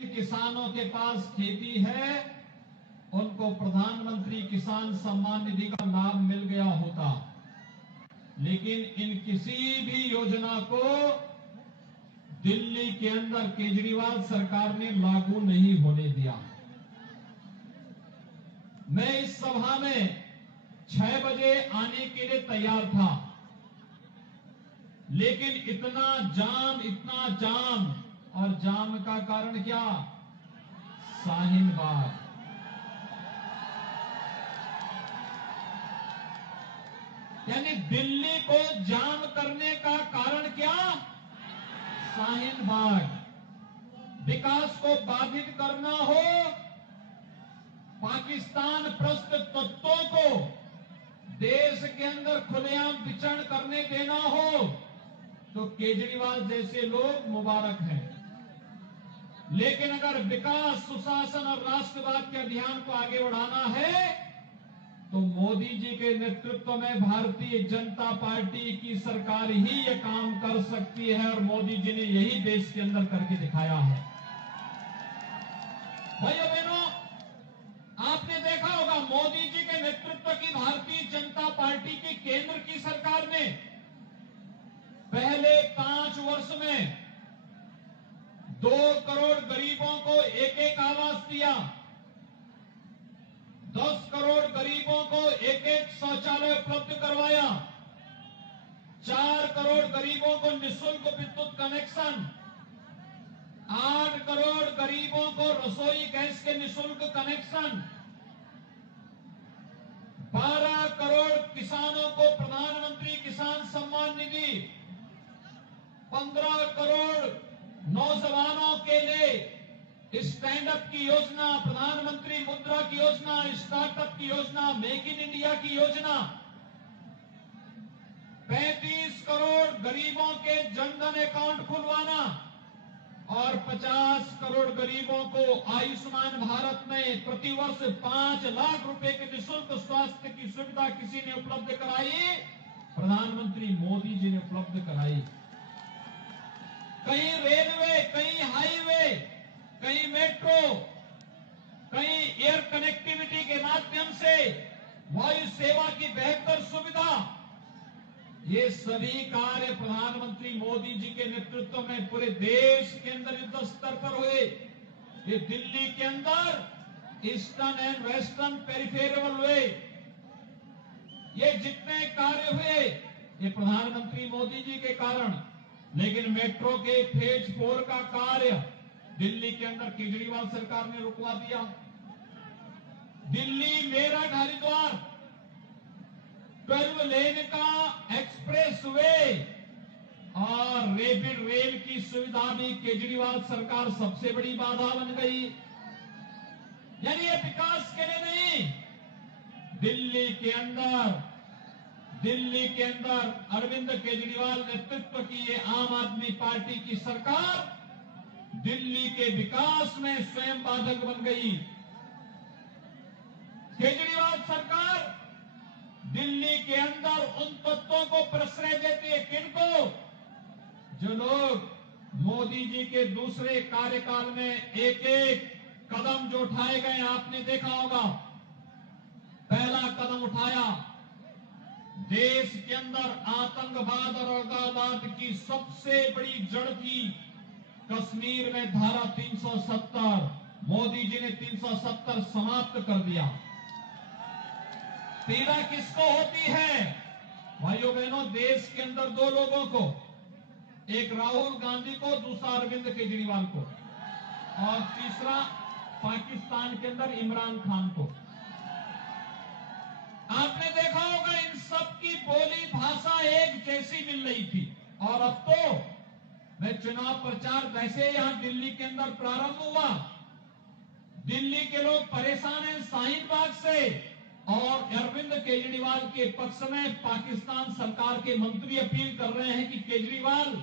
किसानों के पास खेती है उनको प्रधानमंत्री किसान सम्मान निधि का लाभ मिल गया होता, लेकिन इन किसी भी योजना को दिल्ली के अंदर केजरीवाल सरकार ने लागू नहीं होने दिया। मैं इस सभा में 6 बजे आने के लिए तैयार था, लेकिन इतना जाम और जाम का कारण क्या? शाहीन बाग। यानी दिल्ली को जाम करने का कारण क्या? शाहीन बाग। विकास को बाधित करना हो, पाकिस्तान प्रस्त तत्वों को देश के अंदर खुलेआम विचरण करने देना हो, तो केजरीवाल जैसे लोग मुबारक हैं। लेकिन अगर विकास, सुशासन और राष्ट्रवाद के अभियान को आगे बढ़ाना है तो मोदी जी के नेतृत्व में भारतीय जनता पार्टी की सरकार ही यह काम कर सकती है, और मोदी जी ने यही देश के अंदर करके दिखाया है। भाइयों बहनों, आपने देखा होगा मोदी जी के नेतृत्व की भारतीय जनता पार्टी की केंद्र की सरकार ने पहले 5 वर्ष में 2 करोड़ गरीबों को एक आवास दिया, 10 करोड़ गरीबों को एक शौचालय उपलब्ध करवाया, 4 करोड़ गरीबों को निःशुल्क विद्युत कनेक्शन, 8 करोड़ गरीबों को रसोई गैस के निःशुल्क कनेक्शन, 12 करोड़ किसानों को प्रधानमंत्री किसान सम्मान निधि, 15 करोड़ नौजवानों के लिए स्टैंड अप की योजना, प्रधानमंत्री मुद्रा की योजना, स्टार्टअप की योजना, मेक इन इंडिया की योजना, 35 करोड़ गरीबों के जनधन अकाउंट खुलवाना और 50 करोड़ गरीबों को आयुष्मान भारत में प्रतिवर्ष 5 लाख रुपए के निःशुल्क स्वास्थ्य की सुविधा किसी ने उपलब्ध कराई? प्रधानमंत्री मोदी जी ने उपलब्ध कराई। कहीं रेलवे, कहीं हाईवे, कहीं मेट्रो, कहीं एयर कनेक्टिविटी के माध्यम से वायु सेवा की बेहतर सुविधा, ये सभी कार्य प्रधानमंत्री मोदी जी के नेतृत्व में पूरे देश के अंदर युद्ध स्तर पर हुए। ये दिल्ली के अंदर ईस्टर्न एंड वेस्टर्न पेरिफेरल हुए। ये जितने कार्य हुए ये प्रधानमंत्री मोदी जी के कारण। लेकिन मेट्रो के फेज 4 का कार्य दिल्ली के अंदर केजरीवाल सरकार ने रुकवा दिया। दिल्ली मेरठ हरिद्वार 12 लेन का एक्सप्रेस वे और रैपिड रेल की सुविधा भी केजरीवाल सरकार सबसे बड़ी बाधा बन गई। यानी ये विकास के लिए नहीं, दिल्ली के अंदर अरविंद केजरीवाल नेतृत्व की ये आम आदमी पार्टी की सरकार दिल्ली के विकास में स्वयं बाधक बन गई। केजरीवाल सरकार दिल्ली के अंदर उन तत्वों को प्रश्रय देती है, किनको? जो लोग मोदी जी के दूसरे कार्यकाल में एक कदम जो उठाए गए आपने देखा होगा। पहला कदम उठाया, देश के अंदर आतंकवाद और अलगाववाद की सबसे बड़ी जड़ थी कश्मीर में धारा 370। मोदी जी ने 370 समाप्त कर दिया। पीड़ा किसको होती है? भाइयों बहनों, देश के अंदर 2 लोगों को, एक राहुल गांधी को, दूसरा अरविंद केजरीवाल को, और तीसरा पाकिस्तान के अंदर इमरान खान को। आपने देखा होगा इन सब की बोली भाषा एक जैसी मिल रही थी। और अब तो मैं चुनाव प्रचार वैसे यहां दिल्ली के अंदर प्रारंभ हुआ, दिल्ली के लोग परेशान हैं शाहीन बाग से, और अरविंद केजरीवाल के पक्ष में पाकिस्तान सरकार के मंत्री अपील कर रहे हैं कि केजरीवाल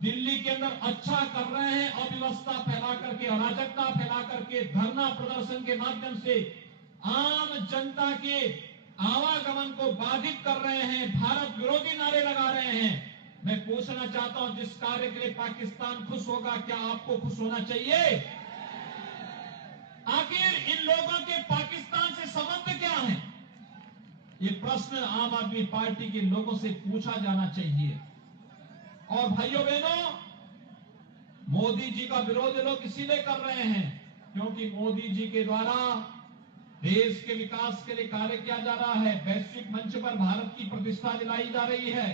दिल्ली के अंदर अच्छा कर रहे हैं, अव्यवस्था फैला करके, अराजकता फैला करके, धरना प्रदर्शन के माध्यम से आम जनता के आवागमन को बाधित कर रहे हैं, भारत विरोधी नारे लगा रहे हैं। मैं पूछना चाहता हूं, जिस कार्य के लिए पाकिस्तान खुश होगा, क्या आपको खुश होना चाहिए? आखिर इन लोगों के पाकिस्तान से संबंध क्या है? ये प्रश्न आम आदमी पार्टी के लोगों से पूछा जाना चाहिए। और भाइयों बहनों, मोदी जी का विरोध लोग इसीलिए कर रहे हैं क्योंकि मोदी जी के द्वारा देश के विकास के लिए कार्य किया जा रहा है। वैश्विक मंच पर भारत की प्रतिष्ठा दिलाई जा रही है।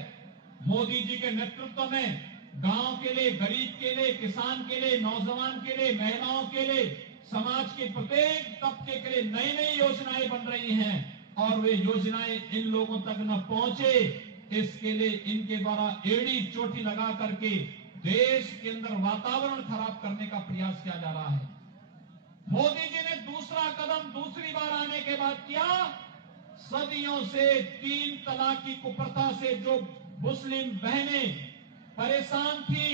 मोदी जी के नेतृत्व में गांव के लिए, गरीब के लिए, किसान के लिए, नौजवान के लिए, महिलाओं के लिए, समाज के प्रत्येक तबके के लिए नई नई योजनाएं बन रही हैं और वे योजनाएं इन लोगों तक न पहुंचे, इसके लिए इनके द्वारा एड़ी चोटी लगा करके देश के अंदर वातावरण खराब करने का प्रयास किया जा रहा है। मोदी जी ने दूसरा कदम दूसरी बार आने के बाद किया। सदियों से 3 तलाक की कुप्रथा से जो मुस्लिम बहनें परेशान थी,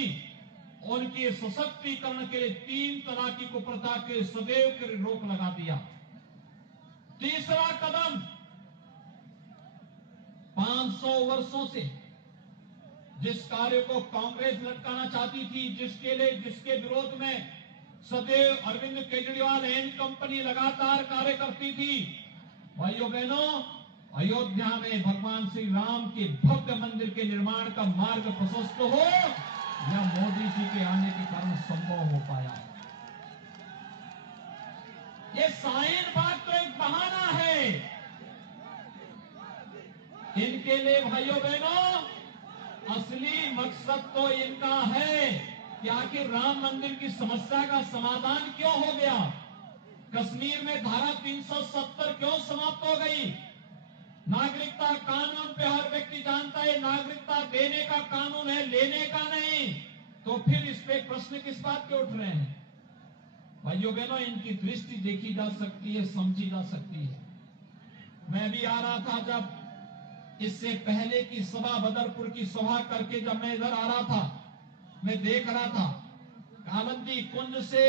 उनके सशक्तिकरण के लिए 3 तलाक की कुप्रथा के सदैव के रोक लगा दिया। तीसरा कदम, 500 वर्षों से जिस कार्य को कांग्रेस लटकाना चाहती थी, जिसके विरोध में सदैव अरविंद केजरीवाल एंड कंपनी लगातार कार्य करती थी। भाइयों बहनों, अयोध्या में भगवान श्री राम के भव्य मंदिर के निर्माण का मार्ग प्रशस्त हो, यह मोदी जी के आने के कारण संभव हो पाया। ये साइन बात तो एक बहाना है इनके लिए। भाइयों बहनों, असली मकसद तो इनका है कि आखिर राम मंदिर की समस्या का समाधान क्यों हो गया? कश्मीर में धारा 370 क्यों समाप्त हो गई? नागरिकता कानून पे हर व्यक्ति जानता है, नागरिकता देने का कानून है, लेने का नहीं। तो फिर इस पे प्रश्न किस बात के उठ रहे हैं? भाइयों बहनों, इनकी दृष्टि देखी जा सकती है, समझी जा सकती है। मैं भी आ रहा था, जब इससे पहले की सभा, बदरपुर की सभा करके जब मैं इधर आ रहा था, मैं देख रहा था कालंदी कुंज से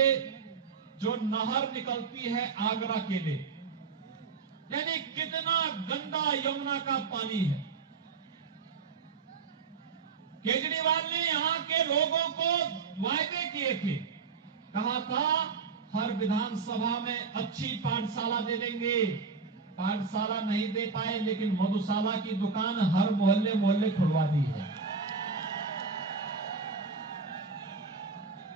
जो नहर निकलती है आगरा के लिए, यानी कितना गंदा यमुना का पानी है। केजरीवाल ने यहाँ के लोगों को वायदे किए थे, कहा था हर विधानसभा में अच्छी पाठशाला दे देंगे। पाठशाला नहीं दे पाए, लेकिन मधुशाला की दुकान हर मोहल्ले मोहल्ले खुलवा दी है।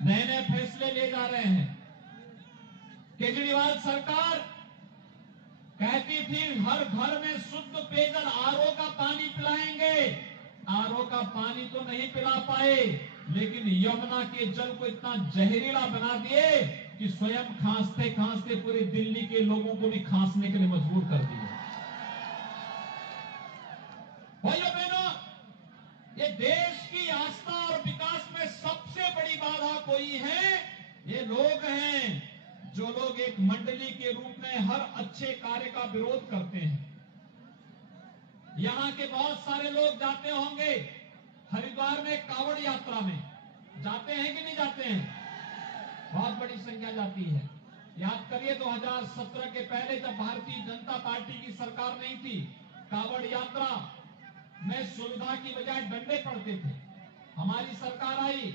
नए नए फैसले ले जा रहे हैं। केजरीवाल सरकार कहती थी हर घर में शुद्ध पेयजल, आरओ का पानी पिलाएंगे। आरओ का पानी तो नहीं पिला पाए, लेकिन यमुना के जल को इतना जहरीला बना दिए कि स्वयं खांसते खांसते पूरे दिल्ली के लोगों को भी खांसने के लिए मजबूर कर दिया। भाइयों बहनों, ये देश की आस्था और विकास में सबसे बड़ी बाधा कोई है, ये लोग हैं जो लोग एक मंडली के रूप में हर अच्छे कार्य का विरोध करते हैं। यहां के बहुत सारे लोग जाते होंगे हरिद्वार में कांवड़ यात्रा में, जाते हैं कि नहीं जाते हैं? बहुत बड़ी संख्या जाती है। याद करिए 2017 के पहले, जब भारतीय जनता पार्टी की सरकार नहीं थी, कांवड़ यात्रा में सुविधा की बजाय डंडे पड़ते थे। हमारी सरकार आई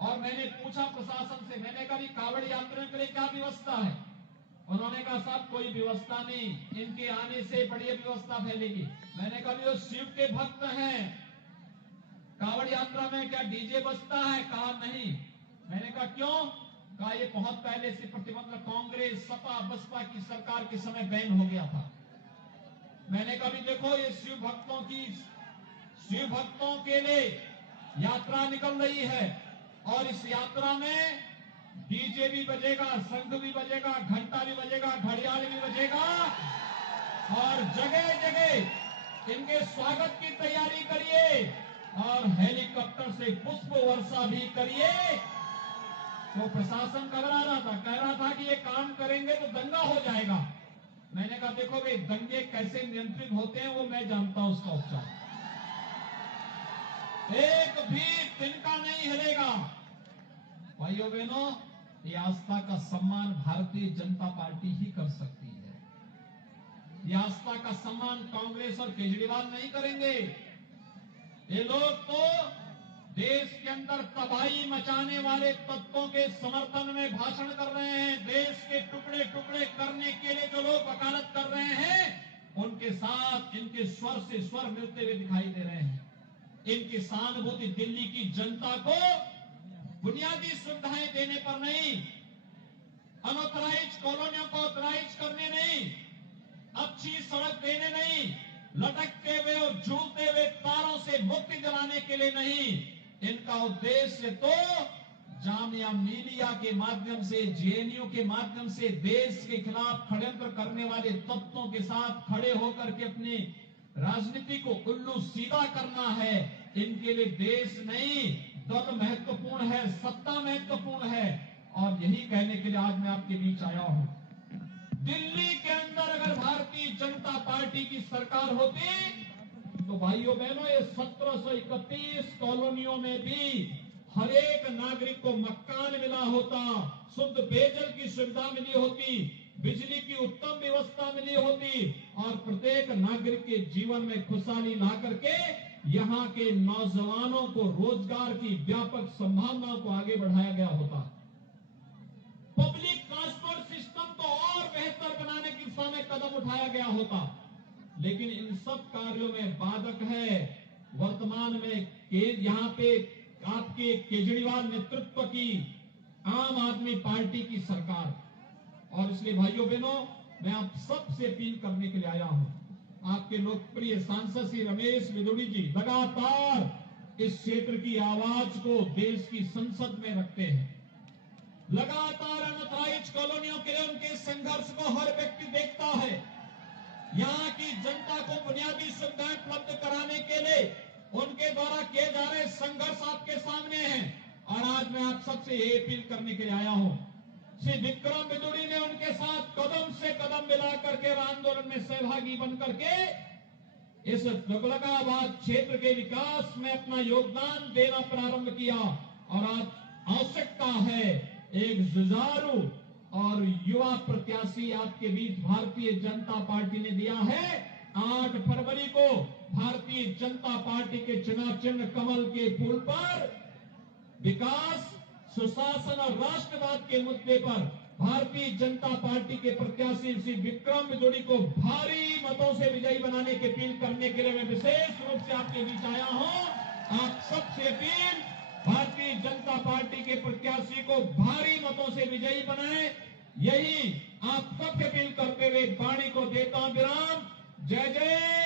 और मैंने पूछा प्रशासन से, मैंने कहा कांवड़ यात्रा के लिए क्या व्यवस्था है? उन्होंने कहा साहब कोई व्यवस्था नहीं, इनके आने से बड़ी व्यवस्था फैलेगी। मैंने कहा वो शिव के भक्त हैं, कांवड़ यात्रा में क्या डीजे बजता है? कहा नहीं। मैंने कहा क्यों? कहा ये बहुत पहले से प्रतिबंध, कांग्रेस, सपा, बसपा की सरकार के समय बैन हो गया था। मैंने कहा भी देखो ये शिव भक्तों के लिए यात्रा निकल रही है और इस यात्रा में डीजे भी बजेगा, शंख भी बजेगा, घंटा भी बजेगा, घड़ियाल भी बजेगा और जगह जगह इनके स्वागत की तैयारी करिए और हेलीकॉप्टर से पुष्प वर्षा भी करिए। तो प्रशासन घबरा रहा था, कह रहा था कि ये काम करेंगे तो दंगा हो जाएगा। मैंने कहा देखो भाई, दंगे कैसे नियंत्रित होते हैं वो मैं जानता हूं, उसका उपचार। एक भी तिनका नहीं हिलेगा। भाइयों बहनों, ये आस्था का सम्मान भारतीय जनता पार्टी ही कर सकती है। ये आस्था का सम्मान कांग्रेस और केजरीवाल नहीं करेंगे। ये लोग तो देश के अंदर तबाही मचाने वाले तत्वों के समर्थन में भाषण कर रहे हैं। देश के टुकड़े टुकड़े करने के लिए जो लोग वकालत कर रहे हैं, उनके साथ इनके स्वर से स्वर मिलते हुए दिखाई दे रहे हैं। इनकी सहानुभूति दिल्ली की जनता को बुनियादी सुविधाएं देने पर नहीं, अनऑथराइज कॉलोनियों को ऑथराइज करने नहीं, अच्छी सड़क देने नहीं, लटकते हुए और झूलते हुए तारों से मुक्ति दिलाने के लिए नहीं, इनका उद्देश्य तो जामिया मिलिया के माध्यम से, जेएनयू के माध्यम से देश के खिलाफ षड्यंत्र करने वाले तत्वों के साथ खड़े होकर के अपनी राजनीति को उल्लू सीधा करना है। इनके लिए देश नहीं, दल महत्वपूर्ण है, सत्ता महत्वपूर्ण है। और यही कहने के लिए आज मैं आपके बीच आया हूं। दिल्ली के अंदर अगर भारतीय जनता पार्टी की सरकार होती तो भाइयों बहनों, ये 1731 कॉलोनियों में भी हर एक नागरिक को मकान मिला होता, शुद्ध पेयजल की सुविधा मिली होती, बिजली की उत्तम व्यवस्था मिली होती और प्रत्येक नागरिक के जीवन में खुशहाली ला करके यहाँ के नौजवानों को रोजगार की व्यापक संभावनाओं को आगे बढ़ाया गया होता। पब्लिक ट्रांसपोर्ट सिस्टम को और बेहतर बनाने की दिशा में कदम उठाया गया होता। लेकिन इन सब कार्यों में बाधक है वर्तमान में यहाँ पे आपके केजरीवाल नेतृत्व की आम आदमी पार्टी की सरकार। और इसलिए भाइयों बहनों, मैं आप सबसे अपील करने के लिए आया हूं। आपके लोकप्रिय सांसद श्री रमेश बिदुड़ी जी लगातार इस क्षेत्र की आवाज को देश की संसद में रखते हैं। लगातार अनऑथराइज कॉलोनियों के लिए उनके संघर्ष को हर व्यक्ति देखता है। यहाँ की जनता को बुनियादी सुविधाएं उपलब्ध कराने के लिए उनके द्वारा किए जा रहे संघर्ष आपके सामने हैं। और आज मैं आप सबसे ये अपील करने के लिए आया हूं। श्री विक्रम बिदुड़ी ने उनके साथ कदम से कदम मिला करके आंदोलन में सहभागी बन करके इस तुगलकाबाद क्षेत्र के विकास में अपना योगदान देना प्रारंभ किया। और आज आवश्यकता है एक जुझारू और युवा प्रत्याशी आपके बीच भारतीय जनता पार्टी ने दिया है। 8 फरवरी को भारतीय जनता पार्टी के चुनाव चिन्ह कमल के फूल पर विकास, सुशासन और राष्ट्रवाद के मुद्दे पर भारतीय जनता पार्टी के प्रत्याशी श्री विक्रम बिदुड़ी को भारी मतों से विजयी बनाने की अपील करने के लिए मैं विशेष रूप से आपके बीच आया हूं। आप सबसे अपील, भारतीय जनता पार्टी के प्रत्याशी को भारी मतों से विजयी बनाएं, यही आप सबसे अपील करते हुए वाणी को देता विराम। जय जय